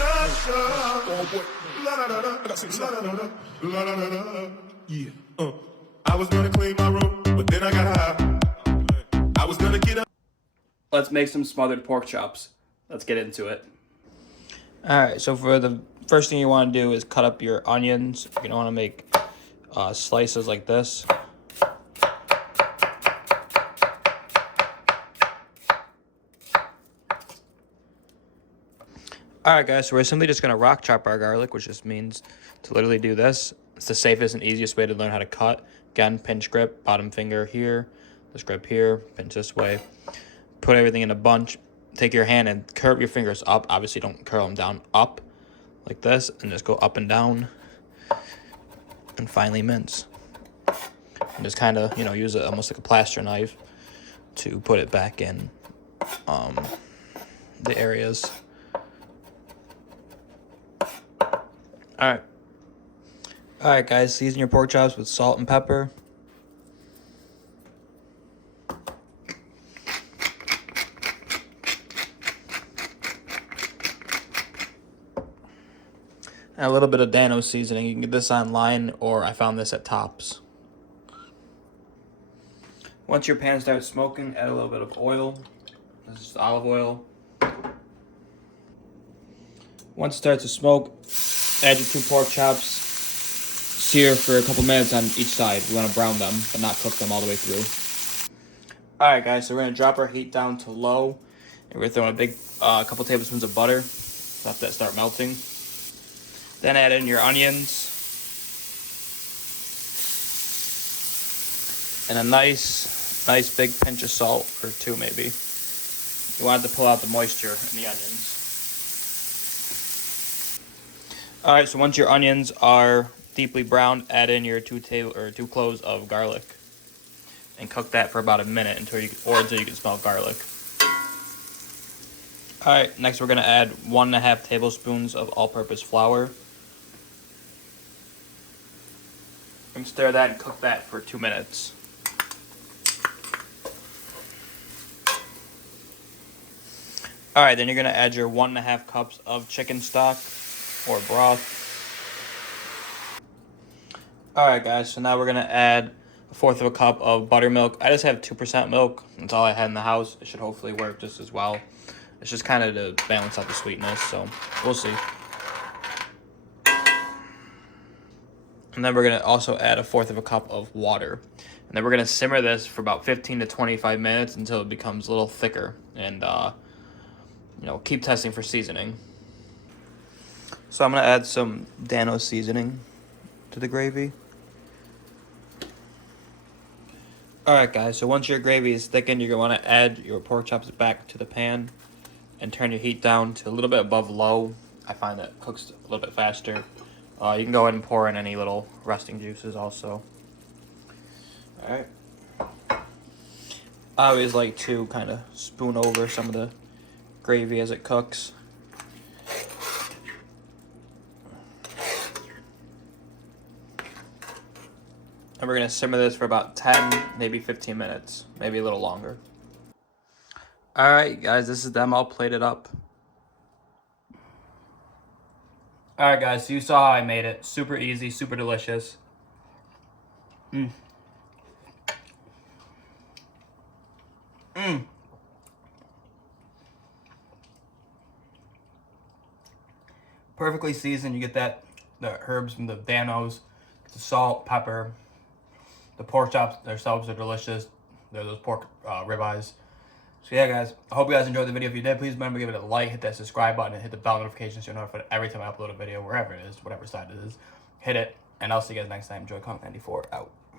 Oh boy, la la la la, I got some la la la la la la la. Yeah. I was gonna clean my room, but then I got high. I was gonna get up. Let's make some smothered pork chops. Let's get into it. Alright, so for the first thing you want to do is cut up your onions. You're going to want to make slices like this. Alright guys, so we're simply just going to rock chop our garlic, which just means to literally do this. It's the safest and easiest way to learn how to cut. Again, pinch grip, bottom finger here, this grip here, pinch this way. Put everything in a bunch. Take your hand and curve your fingers up. Obviously, don't curl them down, up like this, and just go up and down. And finally mince. And just kind of, use it almost like a plaster knife to put it back in the areas. Alright. Alright, guys, season your pork chops with salt and pepper. And a little bit of Dano seasoning. You can get this online, or I found this at Tops. Once your pan starts smoking, add a little bit of oil. This is olive oil. Once it starts to smoke, add your 2 pork chops. Sear for a couple minutes on each side. We want to brown them, but not cook them all the way through. Alright guys, so we're going to drop our heat down to low. And we're going to throw in a big couple tablespoons of butter. Let that start melting. Then add in your onions. And a nice big pinch of salt, or 2 maybe. You want it to pull out the moisture in the onions. Alright, so once your onions are deeply browned, add in your 2 cloves of garlic. And cook that for about a minute until you can smell garlic. Alright, next we're going to add 1.5 tablespoons of all-purpose flour. And stir that and cook that for 2 minutes. Alright, then you're going to add your 1.5 cups of chicken stock or broth. Alright guys, so now we're going to add 1/4 cup of buttermilk. I just have 2% milk. That's all I had in the house. It should hopefully work just as well. It's just kind of to balance out the sweetness, so we'll see. And then we're going to also add 1/4 cup of water. And then we're going to simmer this for about 15 to 25 minutes until it becomes a little thicker. And, keep testing for seasoning. So I'm going to add some Dano seasoning to the gravy. Alright guys, so once your gravy is thickened, you're going to want to add your pork chops back to the pan. And turn your heat down to a little bit above low. I find that cooks a little bit faster. You can go ahead and pour in any little resting juices also. Alright. I always like to kind of spoon over some of the gravy as it cooks. And we're going to simmer this for about 10, maybe 15 minutes. Maybe a little longer. Alright guys, this is them all plated up. Alright guys, so you saw how I made it. Super easy, super delicious. Perfectly seasoned. You get the herbs from the Danos, the salt, pepper. The pork chops themselves are delicious. They're those pork ribeyes. So yeah guys, I hope you guys enjoyed the video. If you did, please remember to give it a like, hit that subscribe button, and hit the bell notification so you're notified every time I upload a video, wherever it is, whatever side it is. Hit it, and I'll see you guys next time. Enjoy Conk 94 out.